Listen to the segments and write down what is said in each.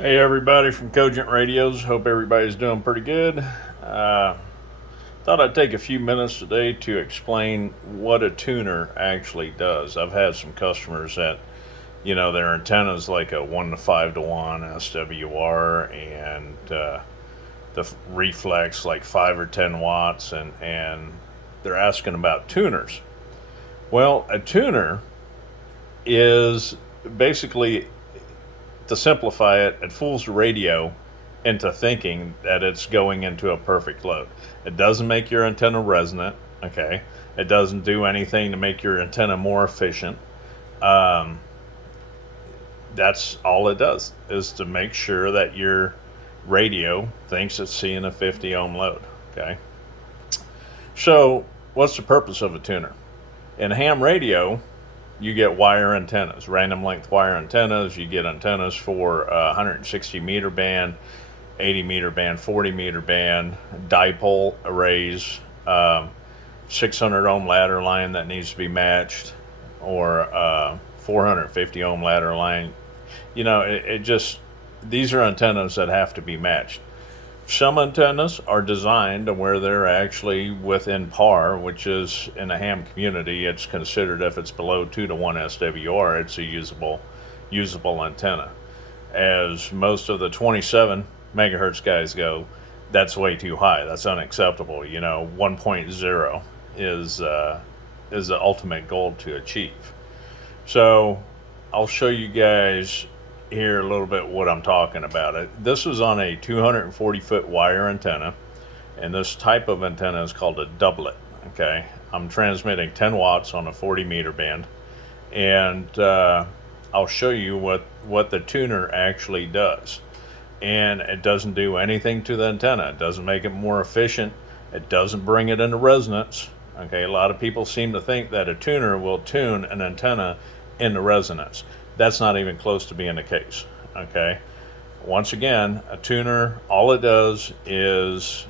Hey everybody from Cogent Radios. Hope everybody's doing pretty good. Thought I'd take a few minutes today to explain what a tuner actually does. I've had some customers that, their antenna's like a 1 to 5 to 1 SWR and the reflex like 5 or 10 watts, and they're asking about tuners. Well, a tuner is basically, to simplify it, it fools the radio into thinking that it's going into a perfect load. It doesn't make your antenna resonant, okay? It doesn't do anything to make your antenna more efficient. That's all it does, is to make sure that your radio thinks it's seeing a 50 ohm load, okay? So, what's the purpose of a tuner? In ham radio, you get wire antennas, random length wire antennas. You get antennas for 160 meter band, 80 meter band, 40 meter band, dipole arrays, 600 ohm ladder line that needs to be matched, or 450 ohm ladder line. It just, these are antennas that have to be matched. Some antennas are designed to where they're actually within par, which is, in the ham community, it's considered, if it's below 2 to 1 SWR, it's a usable antenna. As most of the 27 megahertz guys go, that's way too high. That's unacceptable. 1.0 is the ultimate goal to achieve. So I'll show you guys here a little bit what I'm talking about. This is on a 240 foot wire antenna, and this type of antenna is called a doublet. Okay, I'm transmitting 10 watts on a 40 meter band, and I'll show you what the tuner actually does. And it doesn't do anything to the antenna. It doesn't make it more efficient. It doesn't bring it into resonance. Okay, a lot of people seem to think that a tuner will tune an antenna into resonance. That's not even close to being the case, okay? Once again, a tuner, all it does is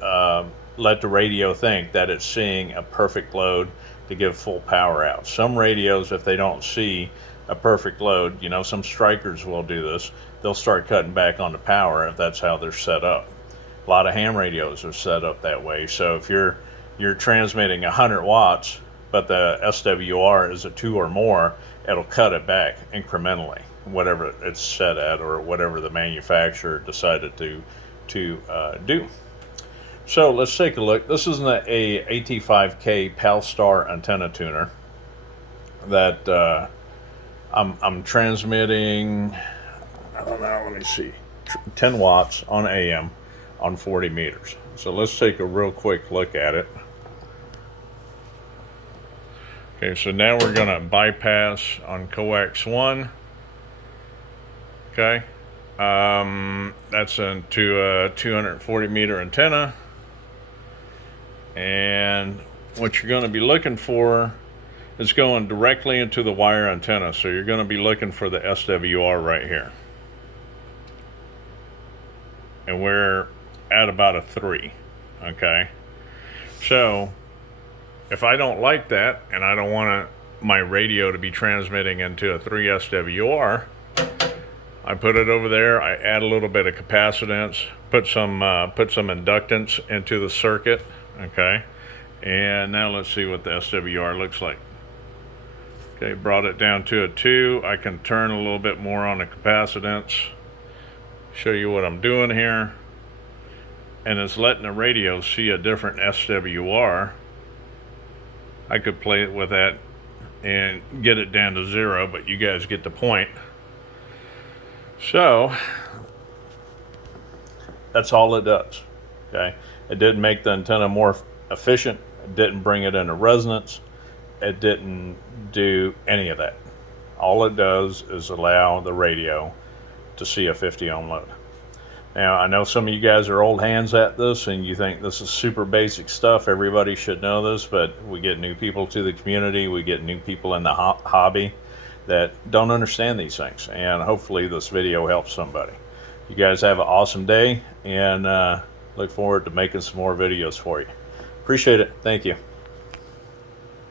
let the radio think that it's seeing a perfect load to give full power out. Some radios, if they don't see a perfect load, some strikers will do this, they'll start cutting back on the power if that's how they're set up. A lot of ham radios are set up that way. So if you're transmitting 100 watts, but the SWR is a 2 or more, it'll cut it back incrementally, whatever it's set at or whatever the manufacturer decided to do. So let's take a look. This is a AT5K Palstar antenna tuner that I'm transmitting, I don't know, let me see, 10 watts on AM on 40 meters. So let's take a real quick look at it. Okay, so now we're going to bypass on coax 1. Okay, that's into a 240 meter antenna. And what you're going to be looking for is going directly into the wire antenna. So you're going to be looking for the SWR right here. And we're at about a 3. Okay, so if I don't like that, and I don't want my radio to be transmitting into a 3 SWR, I put it over there, I add a little bit of capacitance, put some inductance into the circuit, okay? And now let's see what the SWR looks like. Okay, brought it down to a 2. I can turn a little bit more on the capacitance, show you what I'm doing here. And it's letting the radio see a different SWR. I could play it with that and get it down to 0, but you guys get the point. So that's all it does. Okay, it didn't make the antenna more efficient. It didn't bring it into resonance. It didn't do any of that. All it does is allow the radio to see a 50 ohm load. Now, I know some of you guys are old hands at this and you think this is super basic stuff. Everybody should know this, but we get new people to the community. We get new people in the hobby that don't understand these things. And hopefully this video helps somebody. You guys have an awesome day, and look forward to making some more videos for you. Appreciate it. Thank you.